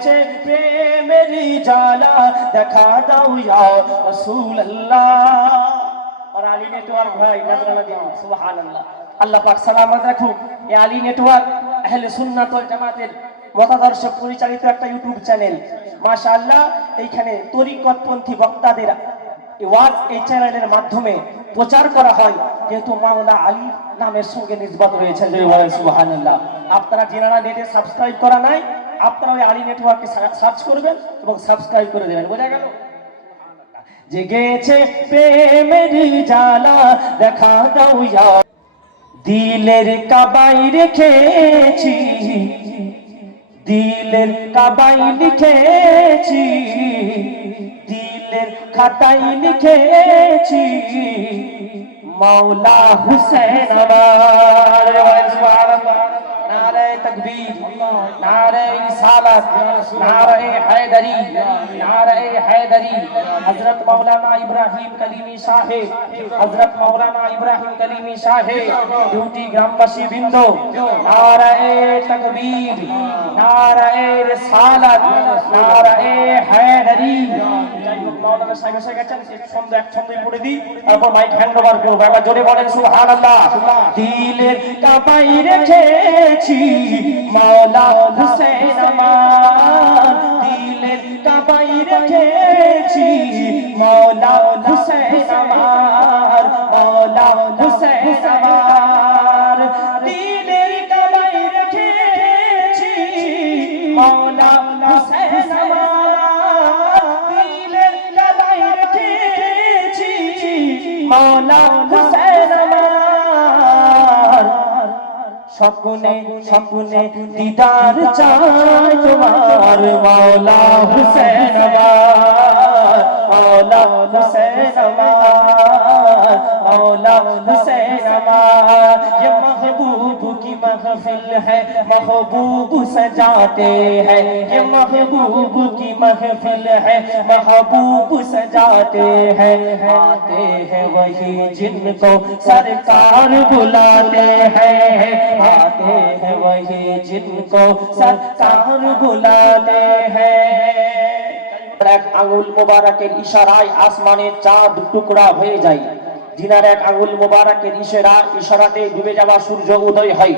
গেছে প্রেমের জ্বালা দেখা দাও ইয়া রাসূলুল্লাহ। আর আলী নেটওয়ার্ক ভাই নজরানা দিন সুবহানাল্লাহ। আল্লাহ পাক সালামত রাখুক। এই আলী নেটওয়ার্ক আহলে সুন্নাত ওয়াল জামাতের মতাদর্শ পরিচালিত একটা ইউটিউব চ্যানেল। মাশাআল্লাহ, এইখানে তরিকতপন্থী বক্তাদের ওয়াজ এই চ্যানেলের মাধ্যমে প্রচার করা হয়, যেহেতু মাওলানা আলী নামের সঙ্গে নিসবত রয়েছে। সুবহানাল্লাহ। আপনারা যারা নেটে সাবস্ক্রাইব করা নাই, আপনারা ওই আলী নেটওয়ার্কে সার্চ করবেন এবং সাবস্ক্রাইব করে দেবেন। বোঝা গেল? জেগেছে প্রেমের জ্বালা দেখা দাও ইয়া, দিলের কাবায় রেখেছি, দিলের কাবায় লিখেছি, দিলের খাতায় লিখেছি মাওলা হুসেন আমার। নারে তকবীর, নারে রিসালাত, নারে হায়দারি, নারে হায়দারি। হযরত মাওলানা ইব্রাহিম কলিমি সাহেব, হযরত মাওলানা ইব্রাহিম কলিমি সাহেব, দুটি গ্রামবাসী বৃন্দ, নারে তকবীর, নারে রিসালাত, নারে হায়দারি। মাওলানা সাহেব এসে গেছেন, এক ছন্দে পড়ে দিই, তারপর মাইক হ্যান্ড ওভার করব। একবার জোরে বলেন সুবহানাল্লাহ। দিলের কাবায় রেখেছি মাওলা হুসেন আমার, দিলের কাবায় রেখেছি মাওলা হুসেন আমার, মাওলা হুসেন আমার। দিলের কাবায় রেখেছি মাওলা হুসেন আমার, দিলের কাবায় রেখেছি মাওলা হুসেন আমার। স্বপ্নে স্বপ্নে দিদার চাই তোমার মাওলা হুসেন আমার, মাওলা হুসেন আমার, মাওলা হুসেন আমার। ये महबूब की महफिल है, महबूब सजाते हैं, ये महबूब की महफिल है, महबूब सजाते हैं। आते हैं वही जिनको सरकार बुलाते हैं, आते हैं वही जिनको सरकार बुलाते हैं। এক আঙ্গুল মোবারকের ইশারায় আসমানের চাঁদ টুকরা হয়ে যায়, জিনার এক আঙ্গুল মোবারকের ইশারাতে ডুবে যাওয়া সূর্য উদয় হয়।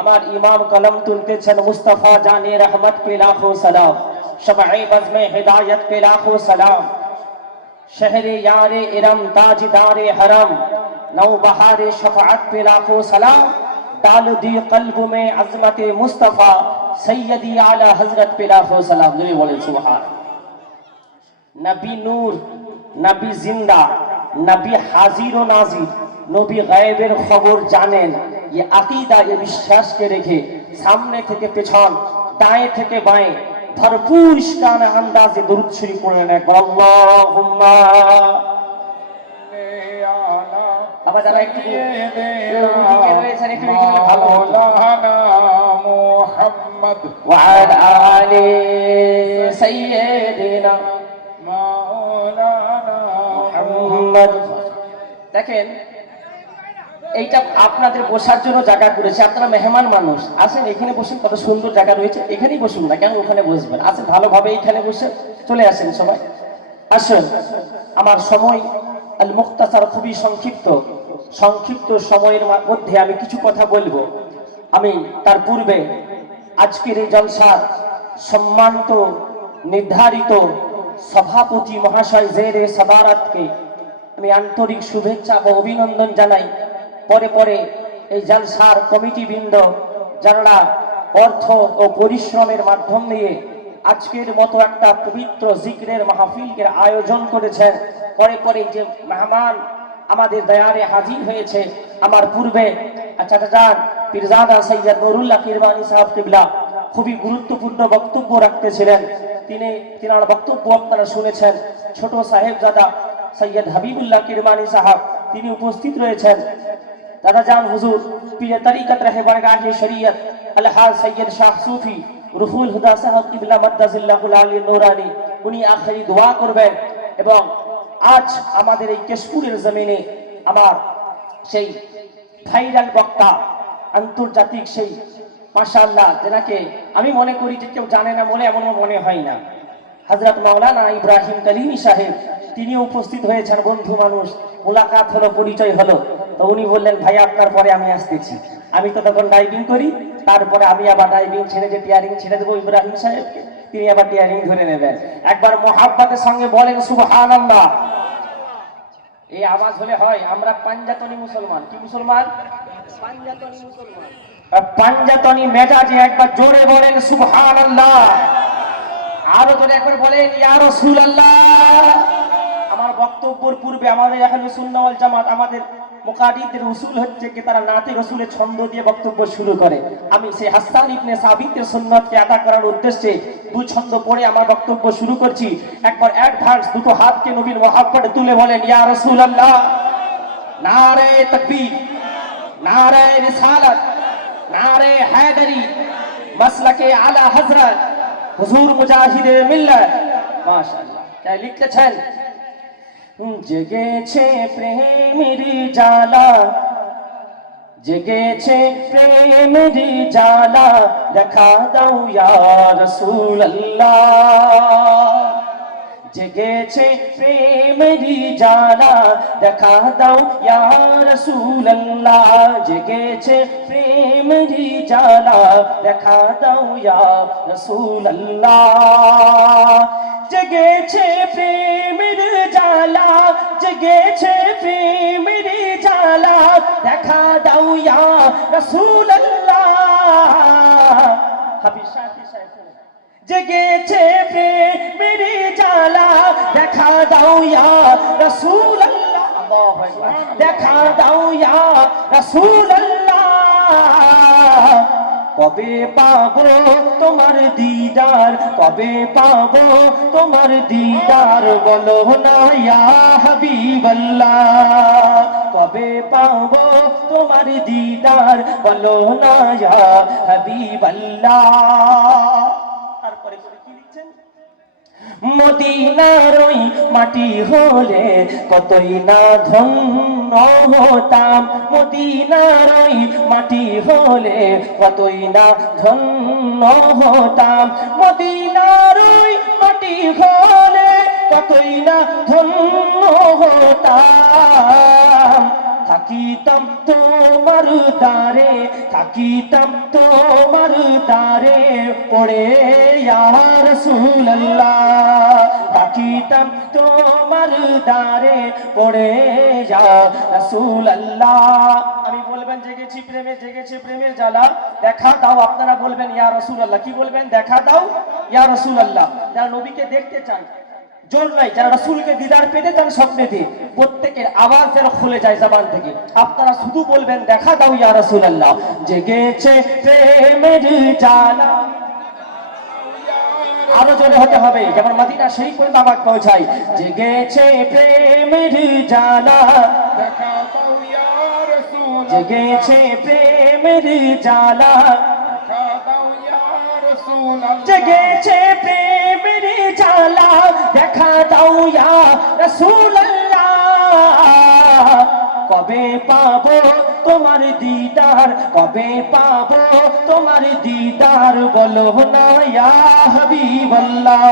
আমার ইমাম কলম তুলতেছেন, মুস্তাফা জানে রহমত पे लाखों सलाम, शमए बज़्म हिदायत पे लाखों सलाम, शहरे यारे इरम ताजदारे हरम, नौबहारे शफाअत पे लाखों सलाम, डाल दी कल्ब में अज़मत मुस्तफा, सैयदी आला हजरत पे लाखों सलाम। जरूर बोले सुभान। नबी नूर, नबी जिंदा, नबी हाजिर ও নাজির, নবী গায়েবের খবর জানেন। ये अकीदा, ये বিশ্বাসকে রেখে সামনে থেকে পেছন, দাঁয়ে থেকে বাঁয়ে ভরপুর ইশকানা আন্দাজে দরুদ শরীফ পড়লেন একবার। আল্লাহুম্মা আবার যারা একটু দিকে রয়েছেন একটু ভালো মাওলানা মুহাম্মদ ওয়া আলা আলি সাইয়্যিদিনা মাওলানা মুহাম্মদ। দেখেন, এইটা আপনাদের বসার জন্য জায়গা করেছে। আপনারা মেহমান মানুষ, আসেন এখানে বসুন, কত সুন্দর জায়গা রয়েছে, এখানেই বসুন না কেন, ওখানে বসবেন। আসেন ভালোভাবে এইখানে বসে চলে আসেন সবাই, আসেন। আমার সময় আল মুখতাসার, খুবই সংক্ষিপ্ত সময়ের মধ্যে আমি কিছু কথা বলবো। আমি তার পূর্বে আজকের এই জলসার সম্মানিত নির্ধারিত সভাপতি মহাশয় জেরে সাদারাতকে আমি আন্তরিক শুভেচ্ছা ও অভিনন্দন জানাই। পরে এই জলসার কমিটি বৃন্দ যারা অর্থ ও পরিশ্রমের মাধ্যম দিয়ে আজকের মতো একটা পবিত্র জিকরের মাহফিলের আয়োজন করেছেন, পরে যে মেহমান আমাদের দয়ারে হাজির হয়েছে, আমার পূর্বে চাচাজান পীরজাদা সৈয়দ নুরুল্লাহ কিরমানি সাহেব কিবলা খুবই গুরুত্বপূর্ণ বক্তব্য রাখতেছিলেন। তিনার বক্তব্য আপনারা শুনেছেন। ছোট সাহেবজাদা সৈয়দ হাবিবুল্লাহ কিরমানি সাহেব তিনি উপস্থিত রয়েছেন। দাদাজান হুজুর পীর তরিকত রাহবারগাহে শরীয়ত আলহাজ সৈয়দ শাহ সুফি রুহুল হুদা সাহেব কিবলা মাদ্দাজিল্লাহুল আলী নূরানী, উনি আখেরি দোয়া করবেন। এবং আজ আমাদের এই কেশপুরের জমিনে আমার সেই ভাইরাল বক্তা, আন্তর্জাতিক সেই মাশাআল্লাহ, যেনাকে আমি মনে করি যে কেউ জানে না বলে এমন মনে হয় না। হযরত মাওলানা ইব্রাহিম কালিমি সাহেব তিনি উপস্থিত হয়েছেন। বন্ধু মানুষ, মুলাকাত হলো, পরিচয় হলো। তো উনি বললেন, ভাই আপনার পরে আমি আসতেছি। আমি তো তখন ড্রাইভিং করি, তারপরে আমি আবার ড্রাইভিং ছেড়ে যে টিয়ারিং ছেড়ে দেবো ইব্রাহিম সাহেবকে, তিনি আবার টিয়ারিং ধরে নেবেন। একবার মোহাব্বতের সঙ্গে বলেন সুবহানাল্লাহ। এই আওয়াজ হলে হয়। আমরা পাঞ্জাতনি মুসলমান। কি মুসলমান? পাঞ্জাতনি মুসলমান। পাঞ্জাতনি মেজাজে একবার জোরে বলেন সুবহানাল্লাহ। আরো জোরে একবার বলেন ইয়া রাসূলুল্লাহ। আমার বক্তব্যের পূর্বে আমাদের এখানে সুন্নাহ ওয়াল জামাত, আমাদের মুকাদ্দিদের উসুল হচ্ছে কি তারা নাতে রাসূলের ছন্দ দিয়ে বক্তব্য শুরু করে। আমি সেই হাসান ইবনে সাবিতের সুন্নাতকে আদা করার উদ্দেশ্যে দুই ছন্দ পড়ে আমার বক্তব্য শুরু করছি। একবার অ্যাডভান্স দুটো হাতকে নবীর মহব্বতে তুলে বলেন ইয়া রাসূলুল্লাহ। নারে তাকবীর, নারে রিসালাত, নারে হায়দারি, মাসলাকে আলা হযরত হুজুর মুজাহিদে মিল্লাত। মাশাআল্লাহ। তাই লিখতেছেন, জেগেছে প্রেমের জ্বালা, জেগেছে প্রেমের জ্বালা, দেখা দাও ইয়া রাসূলুল্লাহ। জেগেছে প্রেমের জ্বালা, দেখা দাও ইয়া রাসূলুল্লাহ। জেগেছে প্রেমের জ্বালা, দেখা দাও ইয়া রাসূলুল্লাহ। জেগেছে প্রেমের জ্বালা, জেগেছে প্রেমের জ্বালা, দেখা দাও ইয়া রাসূলুল্লাহ। হাবিব সাথী সাহেব, জেগেছে প্রেমের জ্বালা, দেখা দাও ইয়া রাসূলুল্লাহ। আল্লাহু আকবার। দেখা দাও ইয়া রাসূলুল্লাহ। কবে পাবো তোমার দিদার, কবে পাবো তোমার দিদার, বলো না ইয়া হাবিবাল্লাহ। কবে পাবো তোমার দিদার, বলো না ইয়া হাবিবাল্লাহ। তারপরে কি লিখছেন? মদিনার ওই মাটি হলে কতই না ধন্য হতাম, মদিনার ওই মাটি হলে কতই না ধন্য হতাম, মদিনার ওই মাটি হলে কতই না ধন্য হতাম। থাকিতাম তোমার দ্বারে, থাকিতাম তোমার দ্বারে, পড়ে ইয়া রাসূলুল্লাহ। থাকিতাম তোমার দ্বারে, পড়ে ইয়া রাসূলুল্লাহ। আমি বলবেন জেগেছি প্রেমে, জেগেছে প্রেমের জ্বালা, দেখা দাও। আপনারা বলবেন ইয়া রাসূলুল্লাহ। কি বলবেন? দেখা দাও ইয়া রাসূলুল্লাহ। যারা নবীকে দেখতে চান, জোর নাই, যারা রাসূলকে দিদার পেতে চান স্বপ্নেতে, প্রত্যেকের আওয়াজ যেন খুলে যায় জবান থেকে। আপনারা শুধু বলবেন দেখা দাও ইয়া রাসূলুল্লাহ। জেগেছে প্রেমের জ্বালা, আরো জোরে হতে হবে, যেমন মদিনা শরীফ পর্যন্ত আওয়াজ পৌঁছায়। জেগেছে প্রেমের জ্বালা, দেখা দাও ইয়া রাসূলুল্লাহ। জেগেছে প্রেমের জ্বালা, দেখা দাও ইয়া রাসূলুল্লাহ। জেগেছে প্রেমের জ্বালা, দেখা দাও ইয়া রাসূলুল্লাহ। কবে পাবো তোমার দিদার, কবে পাবো তোমার দিদার, বলো না ইয়া হাবিবাল্লাহ।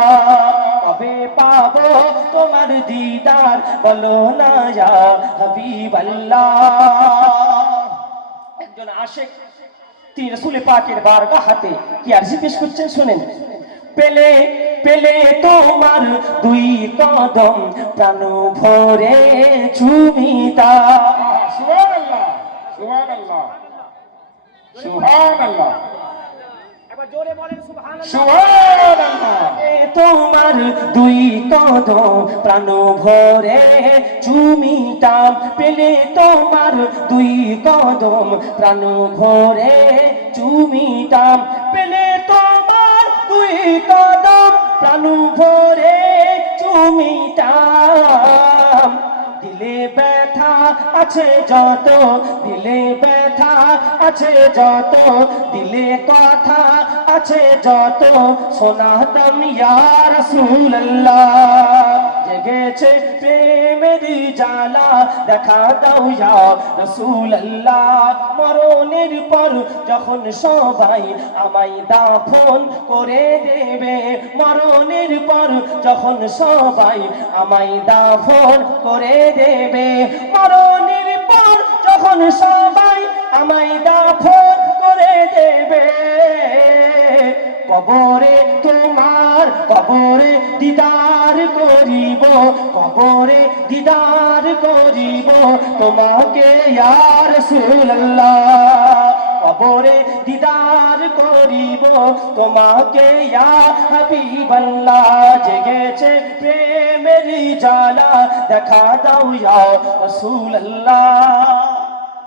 কবে পাবো তোমার দিদার, বলো না ইয়া হাবিবাল্লাহ। একজন আশিক তিনি রাসূল পাকের বারগাহে কি আরজি পেশ করছেন, শুনেন। পেলে পেলে তোমার দুই কদম, প্রাণ ভরে চুমিতা। সুবহানাল্লাহ, সুবহানাল্লাহ, সুবহানাল্লাহ। একবার জোরে বলেন সুবহানাল্লাহ। সুবহানাল্লাহ। তোমার দুই কদম, প্রাণ ভরে চুমিতাম। পেলে তোমার দুই কদম, প্রাণ ভরে চুমিতাম। পেলে তোমার দুই কদম, প্রাণ ভরে চুমিতাম। দিলে ব্যথা আছে যত, দিলে ব্যথা আছে যত, দিলে কথা আছে যত, শোনাতাম ইয়া রাসূলুল্লাহ। জেগেছে প্রেমের জ্বালা দেখা দাও ইয়া রাসূলুল্লাহ মরণের পর যখন সবাই আমায় দাফন করে দেবে মরণের পর যখন সবাই আমায় দাফন করে দেবে মরণের পর যখন সবাই আমায় দাফন করে দেবে কবরে তোমার কবরে দিদার করিব কবরে দিদার করিব তোমাকে ইয়া রাসূলুল্লাহ কবরে দিদার করিব তোমাকে ইয়া হাবিবাল্লাহ জেগেছে প্রেমের জ্বালা দেখা দাও ইয়া রাসূলুল্লাহ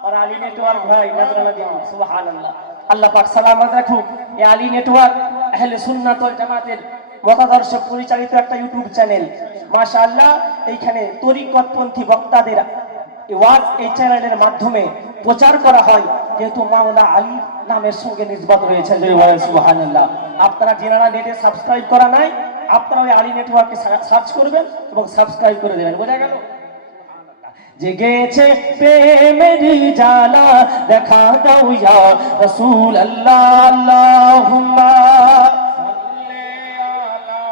और আলী নেটওয়ার্ক ভাই নজরানা দিন সুবহানাল্লাহ আল্লাহ পাক সালামত রাখুক এই আলী নেটওয়ার্ক আহলে সুন্নাত ওয়াল জামাতের মতাদর্শ পরিচালিত একটা ইউটিউব চ্যানেল মাশাআল্লাহ এইখানে তরিকতপন্থী বক্তাদের ওয়াজ এই চ্যানেলের মাধ্যমে প্রচার করা হয় যেহেতু মাওলানা আলী নামের সঙ্গে নিসবত রয়েছে সুবহানাল্লাহ আপনারা যারা নেটে সাবস্ক্রাইব করা নাই আপনারা ওই আলী নেটওয়ার্কে সার্চ করবেন এবং সাবস্ক্রাইব করে দেবেন বোঝা গেল জেগেছে প্রেমের জ্বালা দেখা দাও ইয়া রাসূলুল্লাহ আল্লাহুম্মা সাল্লি আলা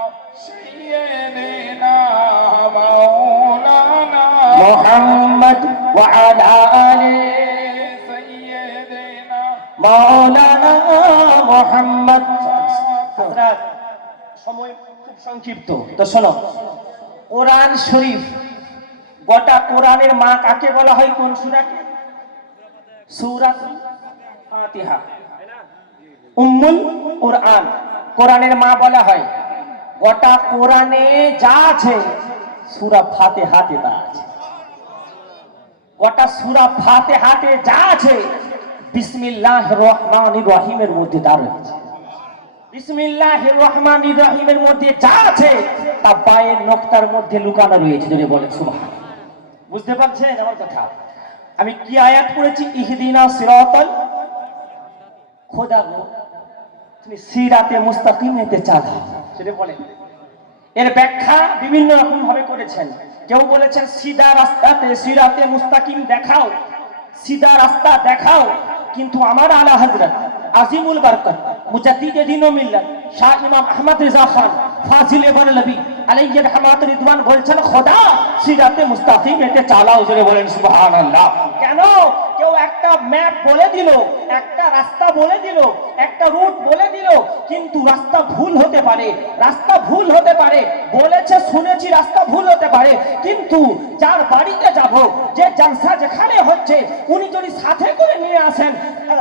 সাইয়্যিদিনা মাওলানা মুহাম্মদ ওয়া আলা আলি সাইয়্যিদিনা মাওলানা মুহাম্মদ হযরত সময় খুব সংক্ষিপ্ত তো শোনো কোরআন শরীফ গোটা কোরআনের মা কাকে বলা হয় কোন সূরাকে সূরা ফাতিহা উম্মুল কুরআন কোরআনের মা বলা হয় গোটা কোরআনে যা আছে সূরা ফাতিহাতে তা আছে গোটা সূরা ফাতিহাতে যা আছে বিসমিল্লাহির রহমানির রহিমের মধ্যে তা রয়েছে বিসমিল্লাহির রহমানির রহিমের মধ্যে যা আছে তা পায়ের নকতার মধ্যে লুকানো রয়েছে যদি বলেন সুবহান বুঝতে পারছেন আমার কথা আমি কি আয়াত পড়েছি ইহদিনা সিরাতাল খোদা গো তুমি সিরাতে মুস্তাকিমেতে চালাও সেটা বলেন এর ব্যাখ্যা বিভিন্ন রকম ভাবে করেছেন কেউ বলেছেন সিধা রাস্তাতে সিরাতে মুস্তাকিম দেখাও সিধা রাস্তা দেখাও কিন্তু আমার আলা হযরত আজিমুল বরকত মুজাদ্দিদে দ্বীন ও মিল্লাত শাহ ইমাম আহমদ রিজা খান ফাজিলে বরলবি আলাইহি রহমাত রিদওয়ান বলছেন খোদা সিরাতে মুস্তাকিমেতে চালাও জোরে বলেন সুবহানাল্লাহ কেন কেউ একটা ম্যাপ বলে দিল একটা রাস্তা বলে দিল একটা রুট বলে দিল কিন্তু রাস্তা ভুল হতে পারে রাস্তা ভুল হতে পারে বলেছে শুনেছি রাস্তা ভুল হতে পারে কিন্তু যার বাড়িতে যাব যে জলসা যেখানে হচ্ছে উনি যদি সাথে করে নিয়ে আসেন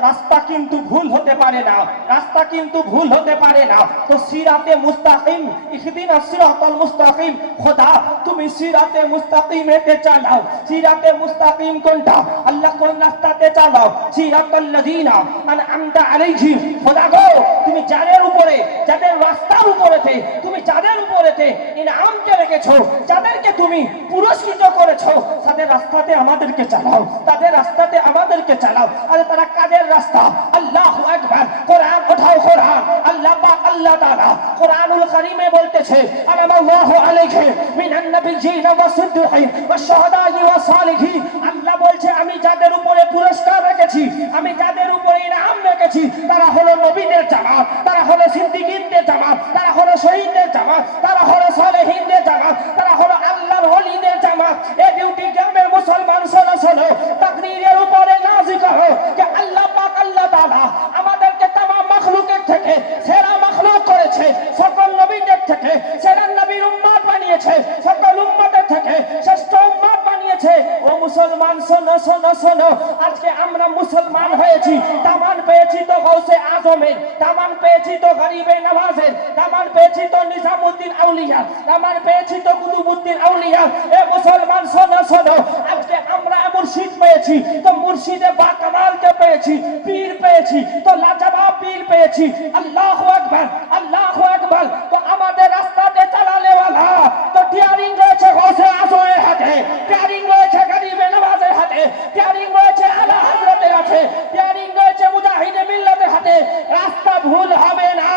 রাস্তা কিন্তু ভুল হতে পারে না রাস্তা কিন্তু ভুল হতে পারে না তো সিরাতে মুস্তাকিম ইহদিনাস সিরাতাল মুস্তাকিম খোদা তুমি সিরাতে মুস্তাকিমেতে চালাও সিরাতে মুস্তাকিম কোনটা আল্লাহ কোন রাস্তাতে চালাও সিরাতাল লাযিনা আনআমতা আলাইহিম খোদা গো তুমি যাদের উপরে যাদের রাস্তার উপরেতে তুমি যাদের উপরেতে ইনামকে রেখেছো যাদেরকে তুমি পুরস্কৃত করেছো তাদের রাস্তাতে আমাদেরকে চালাও তাদের রাস্তাতে আমাদেরকে চালাও আর তারা কাদের রাস্তা আল্লাহু আকবার কোরআন ওঠাও কোরআন আল্লাহ পাক আল্লাহ তাআলা কোরআনুল কারীমে বলতেছে আনাল্লাহু আলাইহি মিনান নাবিয়্যিন ওয়াস সিদ্দিকিন ওয়াস শুহাদা'i ওয়াস সালিহিন আল্লাহ বলছে আমি যাদের উপরে পুরস্কার রেখেছি আমি যাদের উপরে ইনাম রেখেছি তারা হলো নবীদের জামাত তারা হলো সিদ্দিকিনদের জামাত তারা হলো শহীদদের জামাত তারা হলো সালেহিনদের জামাত তারা হলো আল্লাহর ওলিদের জামাত এই ডিউটি গ্রামের মুসলমান শোনো শোনো তাকরীরের উপরে নাযিল হো যে আল্লাহ পাক আল্লাহ তাআলা আমাদেরকে तमाम মাখলুকের থেকে সেরা মাখলুক করেছে সকল নবীদের থেকে সেরা নবীর উম্মত বানিয়েছে সকল উম্মতের থেকে শ্রেষ্ঠ উম্মত বানিয়েছে ও মুসলমান শোনো শোনো শোনো আজকে আমরা মুসলমান হয়েছি তামান পেয়েছি তো গৌসে আজমের তামান পেয়েছি তো গরিবে নওয়াজের তামান পেয়েছি তো নিজামউদ্দিন আউলিয়া তামান পেয়েছি তো কুতুবউদ্দিন আউলিয়া এ মুসলমান শোনো শোনো আজকে আমরা মুর্শিদ পেয়েছি তো মুর্শিদে বা কামালকে পেয়েছি পীর পেয়েছি তো লাজবাব পীর পেয়েছি আল্লাহু আকবার আল্লাহু আকবার তো আমাদের রাস্তাতে চালালে वाला তো টিয়ারিং রয়েছে গৌসে আজমের হাতে টিয়ারিং রয়েছে গরিবে নওয়াজের হাতে টিয়ারিং রয়েছে আলা হযরতের হাতে টিয়ারিং রয়েছে মুজাহিদে মিল্লাতের হাতে রাস্তা ভুল হবে না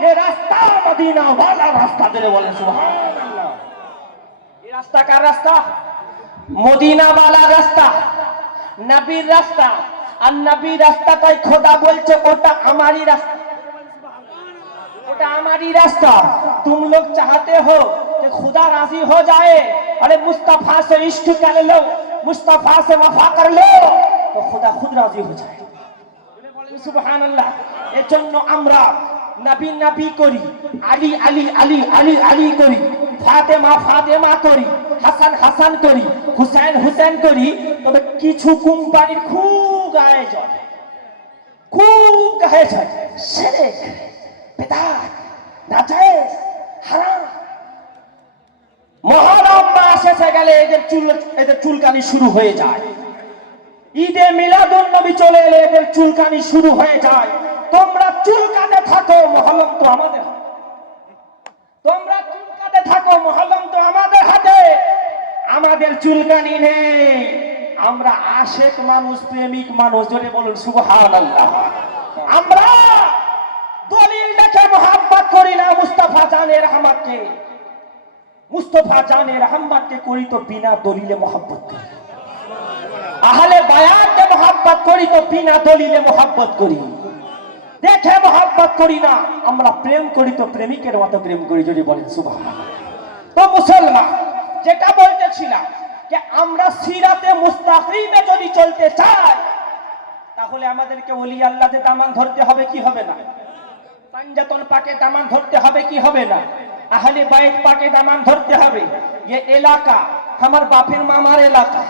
এই রাস্তা মদিনা ওয়ালা রাস্তা ধরে বলেন সুবহানাল্লাহ রাস্তা কার রাস্তা? মদিনাওয়ালা রাস্তা, নবীর রাস্তা। আর নবীর রাস্তাটাই খোদা বলছে ওটা আমারই রাস্তা, ওটা আমারই रास्ता। तुम लोग चाहते हो कि खुदा राजी हो जाए, अरे मुस्तफा से इश्क कर लो, मुस्तफा से वफा कर लो, तो खुदा खुद राजी हो जाए। सुभान अल्लाह। এর জন্য আমরা নবী নবী করি, আলী আলী আলী আলী আলী করি, ফাতেমা ফাতেমা করি, হাসান হাসান করি, হুসেন হুসেন করি। তবে কিছু কোম্পানির খুব গায়ে যায়, খুব গায়ে যায় শিরক, বিদআত, নাজায়েজ, হারাম। মুহররম মাস এসে গেলে এদের চুলকানি শুরু হয়ে যায়। ঈদে মিলাদুন নবী চলে এলে এদের চুলকানি শুরু হয়ে যায়। তোমরা চুলকাতে থাকো, মুহররম তো আমাদের হাতে। তোমরা চুলকাতে থাকো, মুহররম তো আমাদের হাতে। আমাদের চুলকানি নেই, আমরা আশেক মানুষ, প্রেমিক মানুষ। জোরে বলুন সুবহানাল্লাহ। আমরা দলিল দেখে মোহাব্বত করি না মুস্তাফা জানে রহমতকে। মুস্তাফা জানে রহমতকে করি তো বিনা দলিলে মোহাব্বত করি। আহলে বায়াতকে মোহাব্বত করি তো বিনা দলিলে মোহাব্বত করি, দেখে মোহাব্বত করি না। আমরা প্রেম করি তো প্রেমিকের মতো প্রেম করি। যদি বলেন সুবহানাল্লাহ। তো মুসলমান, যেটা বলতেছিলাম যে আমরা সিরাতে মুস্তাকিমে যদি চলতে চাই, তাহলে আমাদেরকে ওলি আল্লাহদের দামান ধরতে হবে কি হবে না? पंजतन पाके दामान धरते হবে কি হবে না? আহলে বাইত পাকে দামান ধরতে হবে। ये এলাকা আমার বাপের মামার এলাকা,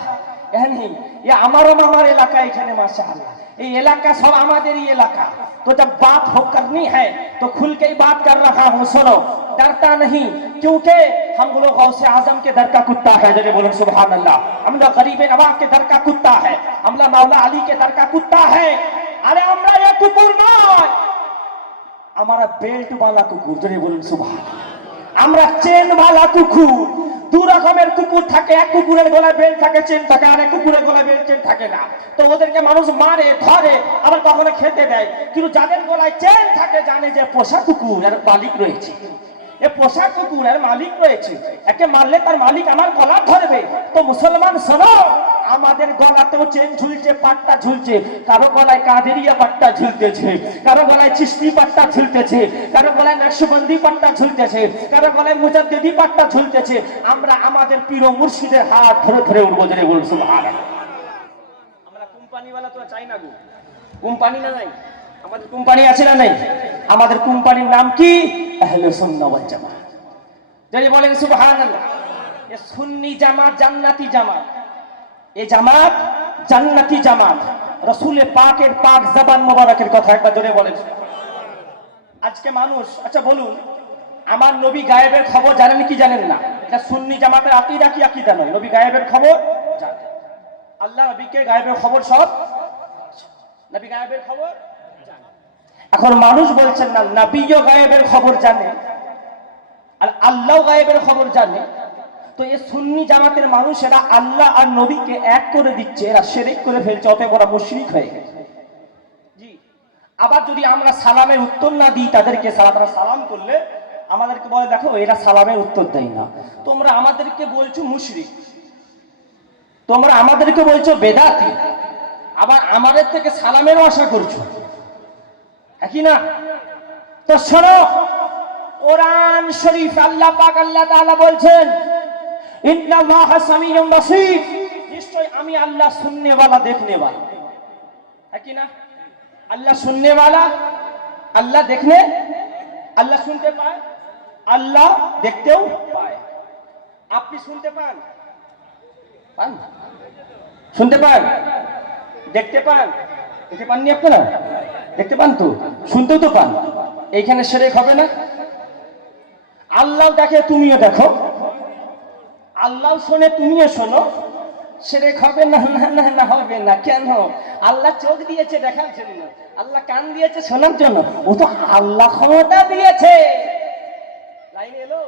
यानी ये আমারও মামার এলাকা। এখানে মাশাআল্লাহ ये এলাকা সব আমাদেরই এলাকা। तो जब बात हो करनी है तो खुल के ही बात कर रहा हूँ, सुनो, डरता नहीं, क्योंकि हम लोग गौसे आजम के दर का कुत्ता है। जरे बोलो सुभान अल्लाह। हम लोग गरीब नवाब के दर का कुत्ता है, हम लोग मौला अली के दर का कुत्ता है। अरे আমরা ये কুকুর নয়, हमारा बेल्ट वाला कुकुर। जरे बोलুন সুবহানাল্লাহ। আমরা চেন वाला কুকুর। দু রকমের কুকুর থাকে, এক কুকুরের গলায় বেল্ট থাকে, চেন থাকে, আর এক কুকুরের গলায় বেল্ট চেন থাকে না। তো ওদেরকে মানুষ মারে, ধরে, আবার কখনো খেতে দেয়। কিন্তু যাদের গলায় চেন থাকে জানে যে পোষা কুকুর এর মালিক রয়েছে, এ পোষা কুকুর এর মালিক রয়েছে। একে মারলে তার মালিক আমার গলা ধরবে। তো মুসলমান শোনো, আমাদের গলাতেও চেন ঝুলছে, পাট্টা ঝুলছে। কারো গলায় কাদেরিয়া পাট্টা ঝুলতেছে, কারো গলায় চিশতি পাট্টা ঝুলতেছে, কারো গলায় নকশবন্দি পাট্টা ঝুলতেছে, কারো গলায় মুজাদ্দিদি পাট্টা ঝুলতেছে। আমরা আমাদের পীর ও মুর্শিদের হাত ধরে ধরে উঠবো। জোরে বলুন সুবহানাল্লাহ। আমরা কোম্পানিওয়ালা তো চাই না গো। কোম্পানি না নাই, আমাদের কোম্পানি আছে না নাই? আমাদের কোম্পানির নাম কি? আহলে সুন্নাহ ওয়াল জামাত। জোরে বলেন সুবহানাল্লাহ। এ সুন্নি জামাত, জান্নাতি জামাত। এই জামাত জান্নাতি জামাত। রাসূলের পাকের পাক জবান মোবারকের কথা একবার জোরে বলেন। আজকে মানুষ, আচ্ছা বলুন, আমার নবী গায়েবের খবর জানেন কি জানেন না? এটা সুন্নি জামাতের আকীদা কি আকীদা নয়? নবী গায়েবের খবর জানেন। আল্লাহ নবীকে গায়েবের খবর সব, নবী গায়েবের খবর জানেন। এখন মানুষ বলছেন না নবীও গায়েবের খবর জানে আর আল্লাহ গায়েবের খবর জানে। তো এই সুন্নি জামাতের মানুষেরা আল্লাহ আর নবীকে এক করে দিচ্ছে, এরা শিরক করে ফেলছে, অতএব ওরা মুশরিক হয়ে গেছে। জি। আবার যদি আমরা সালামের উত্তর না দিই তাদেরকে, তারা সালাম করলে আমাদেরকে বলে দেখো এরা সালামের উত্তর দেয় না, তোমরা আমাদেরকে বলছো মুশরিক, তোমরা আমাদেরকে বলছো বেদাতি, আবার আমাদের থেকে সালামেরও আশা করছো, একই না? তো শোনো, কোরআন শরীফ আল্লাহ পাক আল্লাহ তাআলা বলছেন ইন্নাল্লাহা সামিউন বাসীর, নিশ্চয় আমি আল্লাহ শুননে वाला देखने वाला। है कि ना? अल्लाह सुनने वाला, अल्लाह देखने, अल्लाह सुनते पाए, अल्लाह देखतेও পায়। আপনি শুনতে পান? পান? শুনতে পান? দেখতে পান? দেখতে পাননি আপনারা? দেখতে পান তো, শুনতেও তো পান। এইখানে শিরক হবে না? আল্লাহ দেখে তুমিও দেখো, আল্লাহ শোনে তুমিও শোনো, শিরক হবে না? না না না, হবে না। কেন? আল্লাহ চোখ দিয়েছে দেখার জন্য, আল্লাহ কান দিয়েছে শোনার জন্য। ও তো আল্লাহ ক্ষমতা দিয়েছে। লাইন এলো?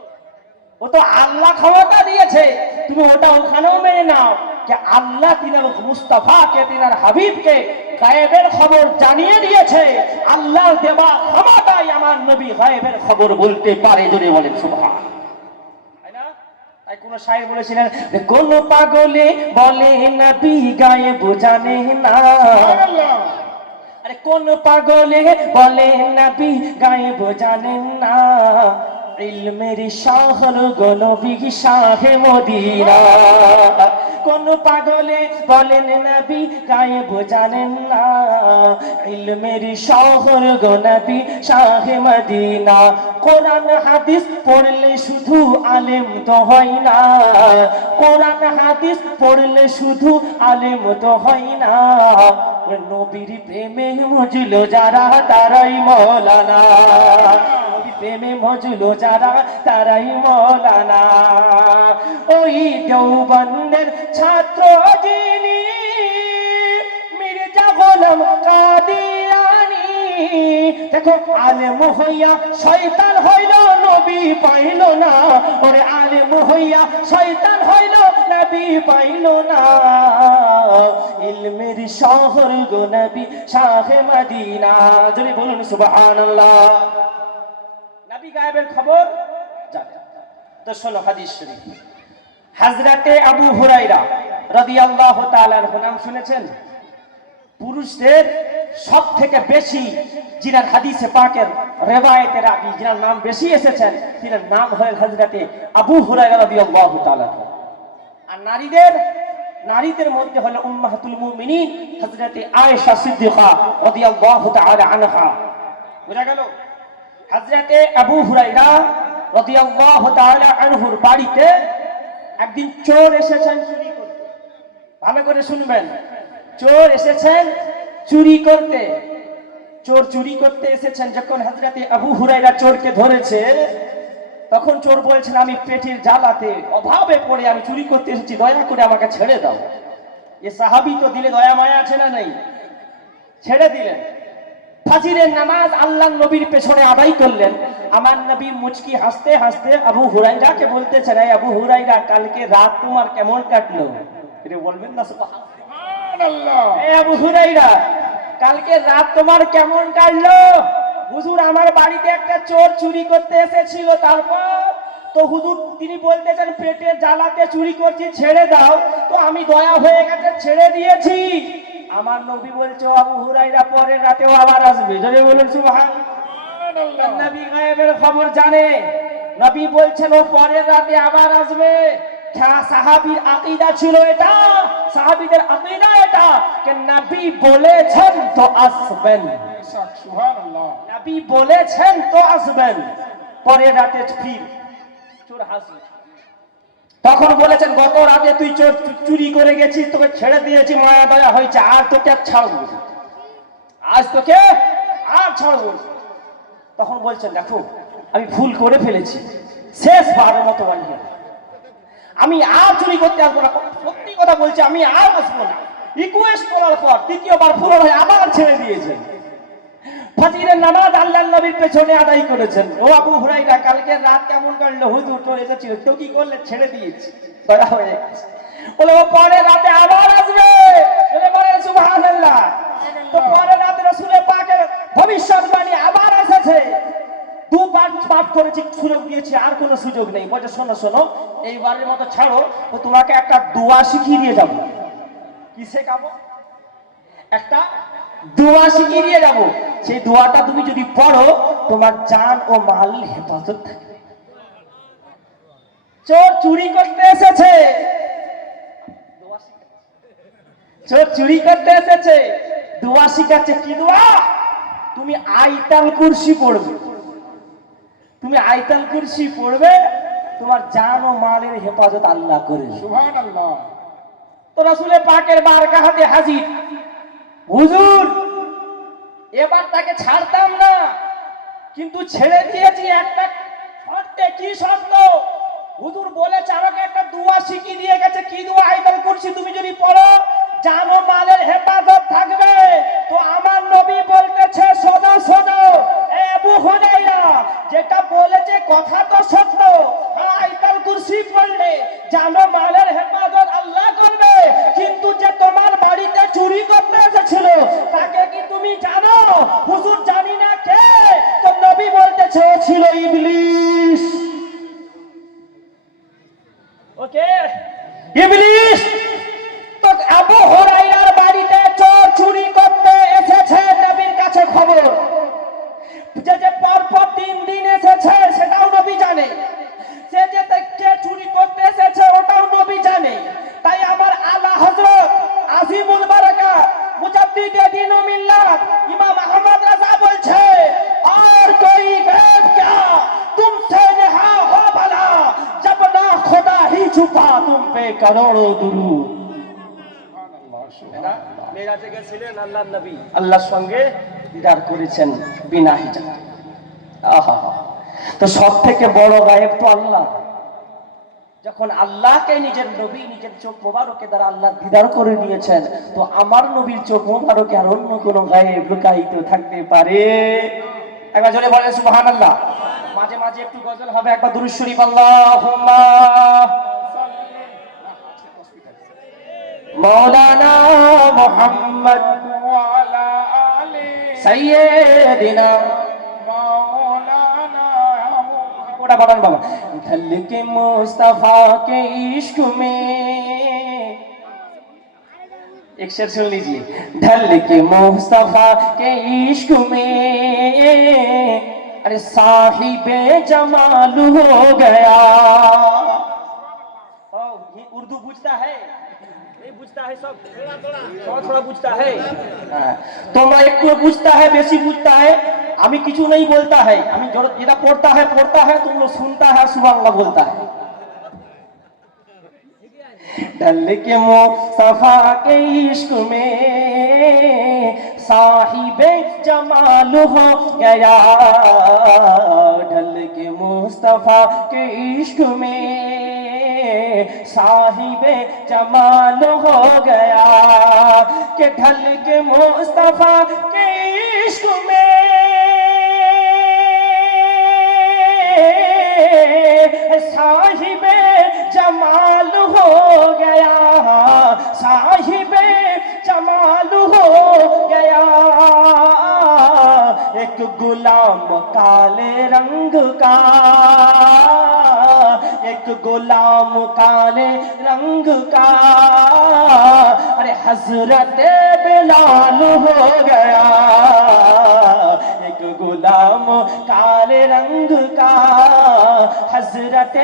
ও তো আল্লাহ ক্ষমতা দিয়েছে, তুমি ওটা ওখানেও মেনে নাও যে আল্লাহ তিনার মুস্তাফাকে, তিনার হাবিবকে গায়েবের খবর জানিয়ে দিয়েছে। আল্লাহর দেওয়া ক্ষমতায় আমার নবী গায়েবের খবর বলতে পারে। জোরে বলেন সুবহানাল্লাহ। তাই না? তাই কোন শায়ের বলেছিলেন, কোন পাগলে বলে নবী গায়েব জানে না। সুবহানাল্লাহ। আরে কোন পাগলে বলে নবী গায়েব জানেন না, ইলমের শহর গো নবী শাহে মদিনা। কোন পাগলে বলেন নবী গায়েব জানেন না, ইলমের শহর গো নবী শাহে মদিনা। কোরআন হাদিস পড়লে শুধু আলেম তো হয় না, কোরআন হাদিস পড়লে শুধু আলেম তো হয় না, নবীর প্রেমে মজলো যারা তারাই মৌলানা, নবীর প্রেমে মজলো যারা তারাই মৌলানা। ওই দেওবন্দের ছাত্র যিনি মির্জা গোলাম কাদিয়ানি, দেখো আলেম হইয়া শয়তান হইল নবী পাইল না, ওরে আলেম হইয়া শয়তান হইল নবী পাইল না, ইলমের শহর গো নবী শাহে মদিনা। যদি বলুন সুবহানাল্লাহ। নবী গায়েবের খবর জানেন তো শোনো হাদিস শরীফ। হযরতে আবু হুরায়রা রাদিয়াল্লাহু তাআলা আনহু নাম শুনেছেন? পুরুষদের সব থেকে বেশি যিনার হাদিসে পাকের রিওয়ায়েতে রাবি, যিনার নাম বেশি এসেছেন, তিনার নাম হয় হযরতে আবু হুরায়রা রাদিয়াল্লাহু তাআলা। আর নারীদের মধ্যে হলো উম্মাহাতুল মুমিনিন হযরতে আয়েশা সিদ্দিকা রাদিয়াল্লাহু তাআলা আনহা। বুঝা গেল? হযরতে আবু হুরায়রা রাদিয়াল্লাহু তাআলা আনহুর বাড়িতে একদিন চোর এসেছেন চুরি করতে। ভালো করে শুনবেন, চোর এসেছেন চুরি করতে। চোর চুরি করতে এসেছেন, যখন হযরতে আবু হুরায়রা চোরকে ধরেছে, তখন চোর বলছেন, আমি পেটের জ্বালাতে অভাবে পড়ে আমি চুরি করতে এসেছি, দয়া করে আমাকে ছেড়ে দাও। এ সাহাবী তো দিলে দয়া মায়া আছে না নেই? ছেড়ে দিলেন। ফাজরের নামাজ আল্লাহর নবীর পেছনে আদায় করলেন। আমার নবী মুচকি হাসতে হাসতে আবু হুরায়রাকে বলতেছেন, এই আবু হুরায়রা, কালকে রাত তোমার কেমন কাটলো? এটা বলবেন না সুবহানাল্লাহ? এই আবু হুরায়রা, কালকে রাত তোমার কেমন কাটলো? হুজুর, আমার বাড়িতে একটা চোর চুরি করতে এসেছিল, তারপর তো হুজুর তিনি বলতেছেন পেটের জ্বালাতে চুরি করছি, ছেড়ে দাও। তো আমি দয়া হয়ে গেছে, ছেড়ে দিয়েছি। আমার নবী বলছে, আবু হুরায়রা পরের রাতেও আবার আসবে। যদি বলেন সুবহানাল্লাহ। নবী গায়েবের খবর জানে। নবী বলছেন ও পরের রাতে আবার আসবে। সাহাবীর আকীদা ছিল এটা, সাহাবীদের আকীদা এটা যে নবী বলেছেন তো আসবেন। সুবহানাল্লাহ। নবী বলেছেন তো আসবেন। পরের রাতে ফির চোর হাসি। তখন বলেছেন, গত রাতে তুই চুরি করে গেছিস, তোকে ছেড়ে দিয়েছি, মায়া দয়া হয়েছে, আর তোকে আর ছাড়বো না, আজ তোকে আর ছাড়বো না। তখন বলছেন, দেখো আমি ভুল করে ফেলেছি, শেষ বারের মতো বানিয়ে আমি আর চুরি করতে আসবো না। সত্যি কথা বলছি, আমি আর আসবো না। রিকোয়েস্ট করার পর তৃতীয়বার পূরণ হয়ে আবার ছেড়ে দিয়েছেন। ফজরের নামাজ আল্লাহর নবীর পেছনে আদায় করেছেন। ও আবু হুরায়রা, কালকে রাত কেমন কাটলো? হুজুর চলে এসেছিল, তো কি করলে? ছেড়ে দিয়েছি, দয়া হয়ে গেছে। বলে ও পরের রাতে আবার আসবে। বলে সুবহানাল্লাহ। তো পরের রাতে রাসূলের পাকের ভবিষ্যৎবাণী আবার এসেছে। দুবার পাঠ করেছি, সুযোগ দিয়েছি, আর কোনো সুযোগ নেই। বলছে, শোনো শোনো, এইবারের মতো ছাড়ো, তো তোমাকে একটা দোয়া শিখিয়ে দিয়ে যাবো। কি শেখাবো? একটা দোয়া শিখিয়ে দিয়ে যাবো। সেই দোয়াটা তুমি যদি পড়ো, তোমার জান ও মাল হেফাজত থাকবে। চোর চুরি করতে এসেছে, চোর চুরি করতে এসেছে, দোয়া শিখাচ্ছে। কি দোয়া? তুমি আয়াতুল কুরসি পড়বে। তুমি আয়াতুল কুরসি পড়বে, তোমার জান ও মালের হেফাজত আল্লাহ করে। সুবহানাল্লাহ। তো রাসূলের পাকের বারগাহে হাজির। হুজুর, এবার তাকে ছাড়তাম না, কিন্তু ছেড়ে দিয়েছি একটা শর্তে। কি শর্ত? হুজুর বলেছে আমাকে একটা দোয়া শিখিয়ে দিয়ে গেছে। কি দোয়া? আয়াতুল কুরসি তুমি যদি পড়ো, জান ও মালের হেফাজত থাকবে। তো আমার নবী বলতেছে, শোনো শোনো এ আবু হুরায়রা, যেটা বলেছে কথা তো সত্য। আয়াতুল কুরসি পড়লে জান ও মালের হেফাজত আল্লাহ করবে, কিন্তু যে তোমার বাড়িতে চুরি করতে এসেছিল তাকে কি তুমি জানো? হুজুর, জানি না। কে? তো নবী বলতেছে, ও ছিল ইবলিস। ও छुपा तुम पे करोड़ों दुरूद। সুবহানাল্লাহ মেরাজে গেছিলেন আল্লাহর নবী, আল্লাহর সঙ্গে দিদার করেছেন বিনা হিজাব। আহা, তো সব থেকে বড় গায়েব তো আল্লাহ। যখন আল্লাহকে নিজের নবী নিজের চোখ মোবারকে দ্বারা আল্লাহ দিদার করে নিয়েছেন, তো আমার নবীর চোখ মোবারকে আর অন্য কোনো গায়েব লুকায়িত থাকতে পারে? একবার জোরে বলেন সুবহানাল্লাহ। মাঝে মাঝে একটু গজল হবে, একবার দুরূদ শরীফ আল্লাহুম্মা মৌলানা মুহাম্মদ ওয়া আলা আলি সাইয়্যিদিনা মাওলানা थोड़ा बटन बाबा ढल के मुस्तफा के इश्क में एक शेर सुन लीजिए। ढल के मुस्तफा के इश्क में अरे साहिबे जमाल हो गया। ये उर्दू पूछता है, नहीं पूछता है, सब थोड़ा थोड़ा पूछता है, তোমরা একটু বুঝता है, বেশি বুঝता है, আমি কিছু नहीं बोलता है, আমি যেটা পড়ता है तुम लोग सुनता है, सुभान अल्लाह बोलता है। ढल के मुस्तफा के इश्क में साहिबे जमाल हो गया। ढल के मुस्तफा के इश्क में साहिबे जमाल हो गया कि ढल के मुस्तफा के इश्क में साहिबे जमाल हो गया, साहिबे जमाल हो गया। एक गुलाम काले रंग का, एक गुलाम काले रंग का अरे हजरत बिलाल हो गया। एक गुलाम काले रंग का हजरत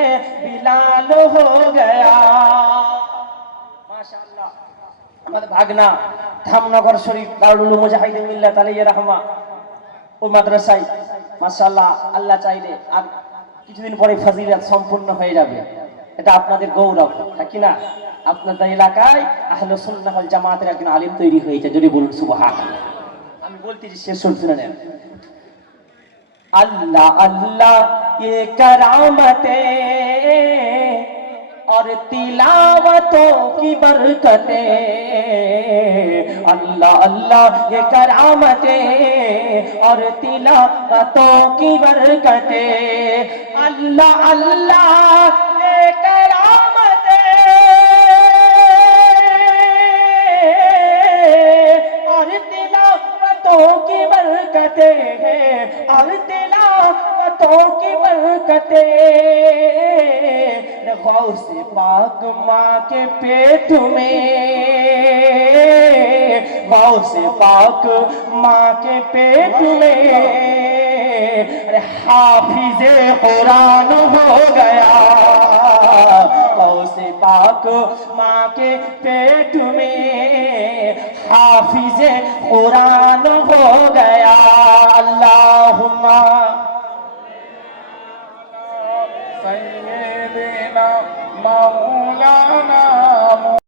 बिलाल हो गया। माशाअल्लाह। আমাদের ভাগনা ধামনগর শরীফ দারুল মুজাহিদিন মিল্লাত আলাইহি রাহমা ও মাদ্রাসায় মাশাআল্লাহ আল্লাহ চাইলে আর কিছুদিন পরে ফজিলত সম্পূর্ণ হয়ে যাবে। এটা আপনাদের গৌরব, ঠিক না? আপনাদের এলাকায় আহলে সুন্নাহ ওয়াল জামাতের একজন আলেম তৈরি হয়েছে, যদি বলুন সুবহানাল্লাহ। আমি বলতেছি শেষ শুনে নেন। अल्लाह अल्लाह ये करामतें और तिलावतों की बरकतें, अल्लाह अल्लाह ये करामतें और तिलावतों की बरकतें, अल्लाह अल्लाह ये करामतें और तिलावतों की बरकतें हैं, और तिलावतों की बरकतें। गौसे पाक माँ के पेट में, गौसे पाक माँ के पेट में अरे हाफिज़े कुरान हो गया। गौसे पाक माँ के पेट में हाफिज़े कुरान हो गया। अल्लाहुम्मा سيدنا مولانا